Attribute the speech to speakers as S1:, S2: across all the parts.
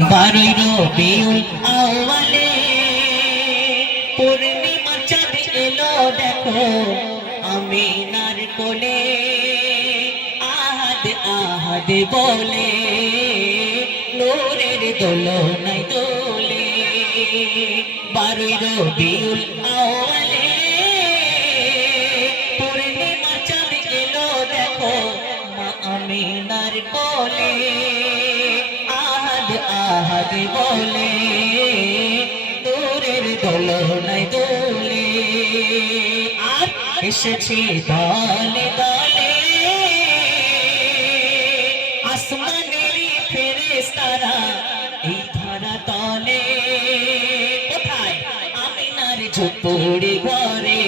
S1: বারোই রবিউল আওয়ালে পূর্ণিমা চাঁদ এলো, দেখো আমিনার কোলে। আহাদ আহাদ বলে, নূরের দোলনায় দোলে। বারোই রবিউল আওয়ালে আহাদ বলে, দূরের দোলনায় দোলে, আর এসেছি দলে দলে। আসমানের ফেরেস্তারা এই ধরা তলে। কোথায়? আমিনার ঝুপড়ি ঘরে,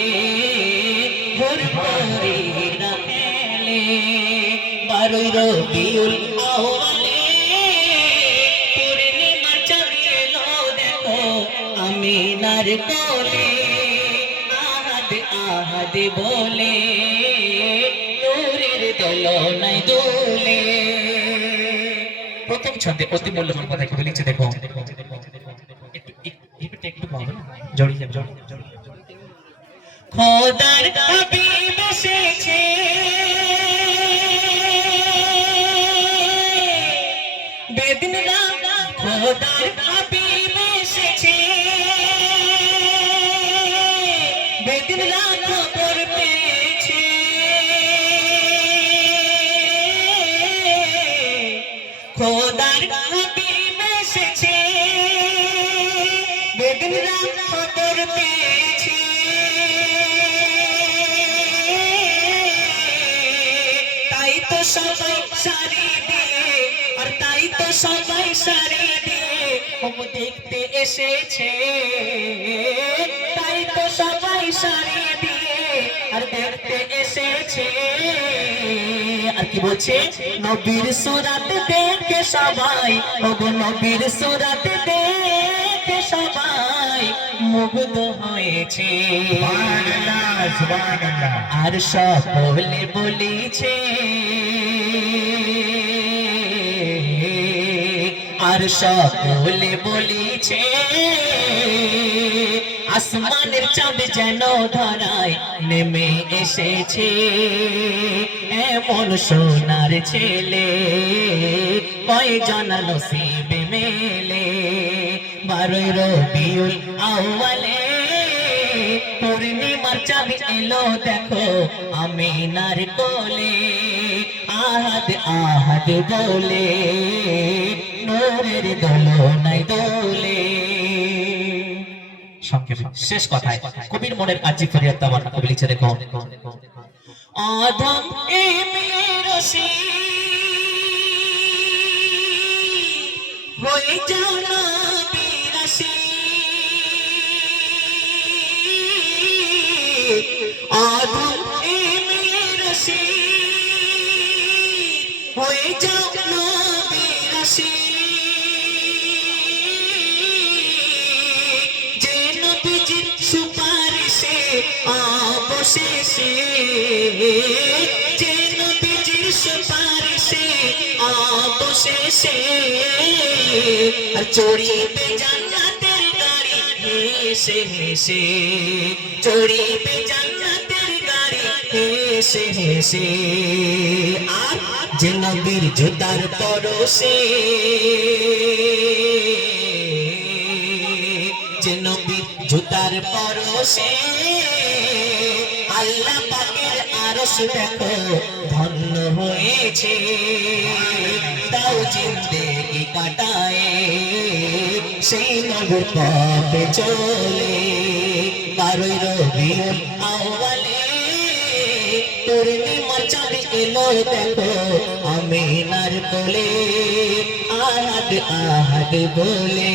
S1: ভোর করে রাখেলে বারোই রবিউল আমিনার কোলে আহাদ আহাদ বলে নূরের দোলনায় দোলে। প্রথম ছন্দে অতি মূল্যবান কথা কি লিখছে দেখো। একটু যাবে, জড়িয়ে যাবে। খোদার হাবিব এসেছে বেদিন না খোদার হাবিব সবাই সারি দিয়ে আর তাই তো সবাই সারি দিয়ে দেখতে এসেছে তাই তো সবাই সারি দিয়ে আর দেখতে এসেছে আর কি বলছে নবীর সুরাত দেখে সবাই নবীর সুরাত দেখে মুগ্ধ হয়েছে। আর সকলে বলিছে আর সকলে বলিছে আসমানের চাঁদ যেন ধরায় নেমে এসেছে। এমন সোনার ছেলে কয় জানা নসিবে মেলে? বারোই রবিউল আউয়ালে। পূর্ণিমার চাবি এলো দেখো আমিনার কোলে। আহাদ আহাদ বলে নূরের দোলনায় দোলে। সংক্ষেপে। শেষ কথায় কবির মনের আজি ফরিয়াদ তামার কবি লিখছে দেখো আদম এমিরসি হয়ে যাও হয়ে যাও না বিরাসি যে নবীজির সুপারিশে অবশেষে যে নবীজির সুপারিশে অবশেষে আর চড়িবে জান্নাতের গাড়ি, হেসে হেসে, চড়িবে জান্নাতের গাড়ি, হেসে হেসে। আর যে নবীর জুতার পরশে, যে নবীর জুতার পরশে, আল্লাহ পাকের আরশ দেখো ধন্য হয়েছে। তাও জিন্দেগি কাটায় সেই নবীর পথে চলে। বারোই রবিউল আউয়ালে, পূর্ণিমা চাঁদ এলো দেখো আমিনার কোলে আহাদ আহাদ বলে,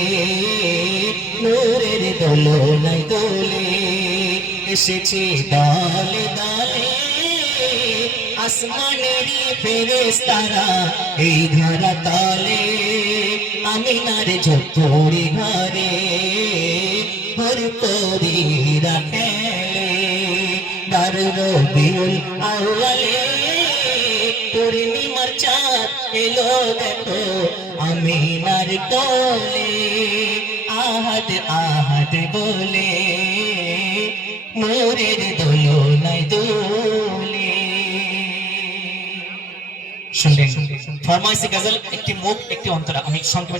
S1: নূরের দোলনায় দোলে, এসেছে দলে দলে, আসমানেরই ফেরেস্তারা এই ধরা তলে, আমিনার ঝোপড়ি ঘরে ভর করি রাখেলে দার রবিউল আউয়ালে পূর্ণিমার চাঁদ এলো দেখো আমি নার কোলে। আহাত আহাত বলে, নূরের দোলনায় দোলে। শুনলেন? ফরমাইসি গজল, একটি মুখ, একটি অন্তরা। আমি সংক্ষেপে